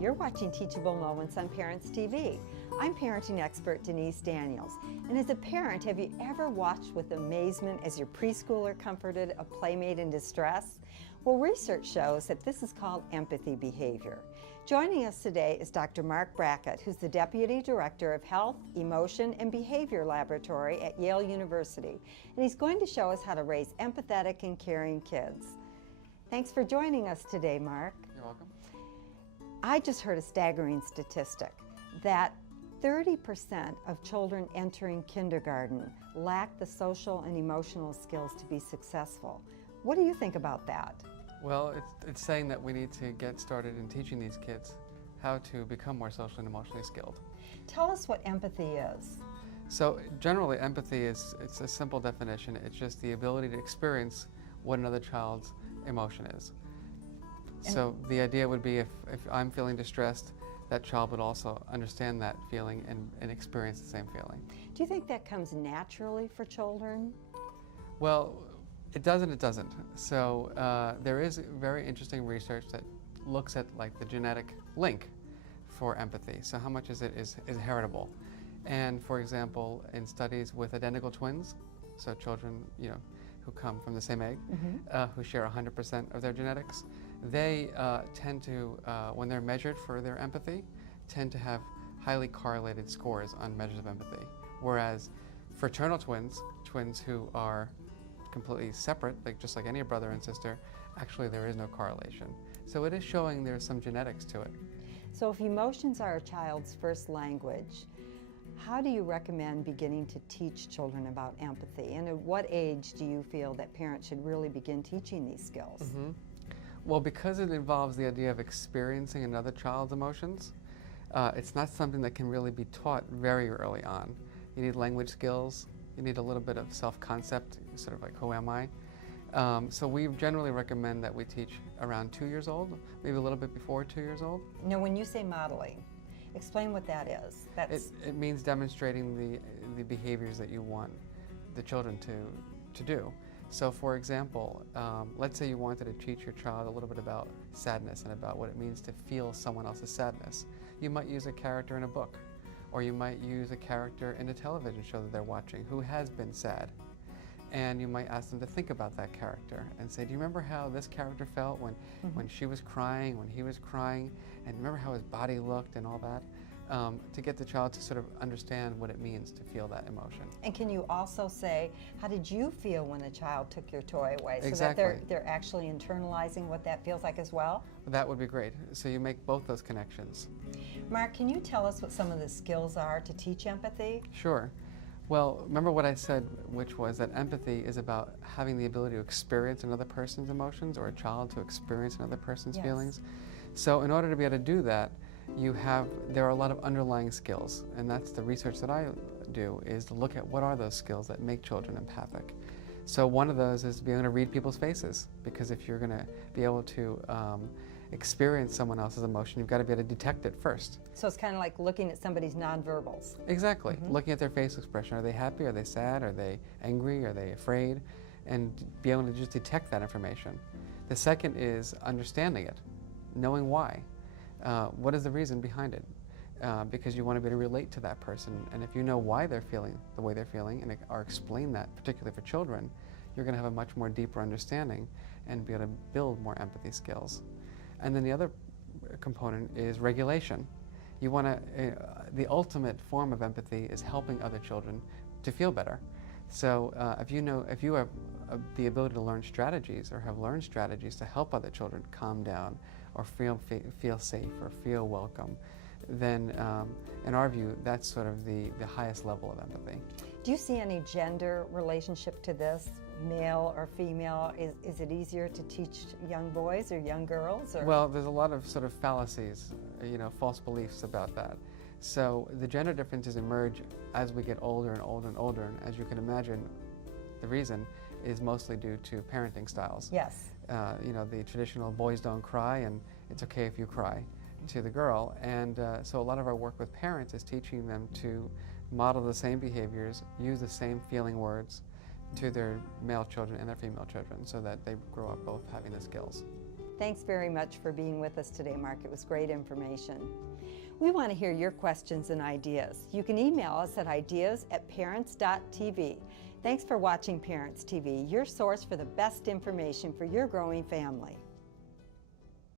you're watching Teachable Moments on Parents TV. I'm parenting expert Denise Daniels. And as a parent, have you ever watched with amazement as your preschooler comforted a playmate in distress? Well, research shows that this is called empathy behavior. Joining us today is Dr. Mark Brackett, who's the Deputy Director of Health, Emotion, and Behavior Laboratory at Yale University. And he's going to show us how to raise empathetic and caring kids. Thanks for joining us today, Mark. You're welcome. I just heard a staggering statistic that 30% of children entering kindergarten lack the social and emotional skills to be successful. What do you think about that? Well, it's saying that we need to get started in teaching these kids how to become more socially and emotionally skilled. Tell us what empathy is. So generally, empathy it's a simple definition. It's just the ability to experience what another child's emotion is. So the idea would be if I'm feeling distressed, that child would also understand that feeling and experience the same feeling. Do you think that comes naturally for children? Well, it does and it doesn't. So there is very interesting research that looks at like the genetic link for empathy. So how much is heritable? And for example, in studies with identical twins, so children, who come from the same egg, who share 100% of their genetics, they tend to, when they're measured for their empathy, tend to have highly correlated scores on measures of empathy. Whereas fraternal twins who are completely separate, just like any brother and sister, actually there is no correlation. So it is showing there's some genetics to it. So if emotions are a child's first language, how do you recommend beginning to teach children about empathy? And at what age do you feel that parents should really begin teaching these skills? Well, because it involves the idea of experiencing another child's emotions, it's not something that can really be taught very early on. You need language skills, you need a little bit of self-concept, sort of like, who am I? So we generally recommend that we teach around 2 years old, maybe a little bit before 2 years old. Now, when you say modeling, explain what that is. It means demonstrating the behaviors that you want the children to do. So for example, let's say you wanted to teach your child a little bit about sadness and about what it means to feel someone else's sadness. You might use a character in a book, or you might use a character in a television show that they're watching who has been sad. And you might ask them to think about that character and say, do you remember how this character felt when she was crying, when he was crying, and remember how his body looked and all that? To get the child to sort of understand what it means to feel that emotion. And can you also say, how did you feel when a child took your toy away? So Exactly. that they're actually internalizing what that feels like as well? That would be great. So you make both those connections. Mark, can you tell us what some of the skills are to teach empathy? Sure. Well, remember what I said, which was that empathy is about having the ability to experience another person's emotions, or a child to experience another person's feelings. So in order to be able to do that, there are a lot of underlying skills, and that's the research that I do, is to look at what are those skills that make children empathic. So one of those is being able to read people's faces, because if you're going to be able to experience someone else's emotion, you've got to be able to detect it first. So it's kind of like looking at somebody's nonverbals. Exactly. Looking at their face expression. Are they happy? Are they sad? Are they angry? Are they afraid? And be able to just detect that information. The second is understanding it, knowing why. What is the reason behind it? Because you want to be able to relate to that person, and if you know why they're feeling the way they're feeling, or explain that, particularly for children, you're going to have a much more deeper understanding and be able to build more empathy skills. And then the other component is regulation. You want to, the ultimate form of empathy is helping other children to feel better. So if you have the ability to learn strategies, or have learned strategies to help other children calm down, or feel safe, or feel welcome, then in our view, that's sort of the highest level of empathy. Do you see any gender relationship to this, male or female? Is it easier to teach young boys or young girls? Or? Well, there's a lot of sort of fallacies, false beliefs about that. So the gender differences emerge as we get older and older and older, and as you can imagine, the reason is mostly due to parenting styles. Yes. The traditional boys don't cry and it's okay if you cry to the girl, and so a lot of our work with parents is teaching them to model the same behaviors, use the same feeling words to their male children and their female children, so that they grow up both having the skills. Thanks very much for being with us today, Mark. It was great information. We want to hear your questions and ideas. You can email us at ideas@parents.tv. Thanks for watching Parents TV, your source for the best information for your growing family.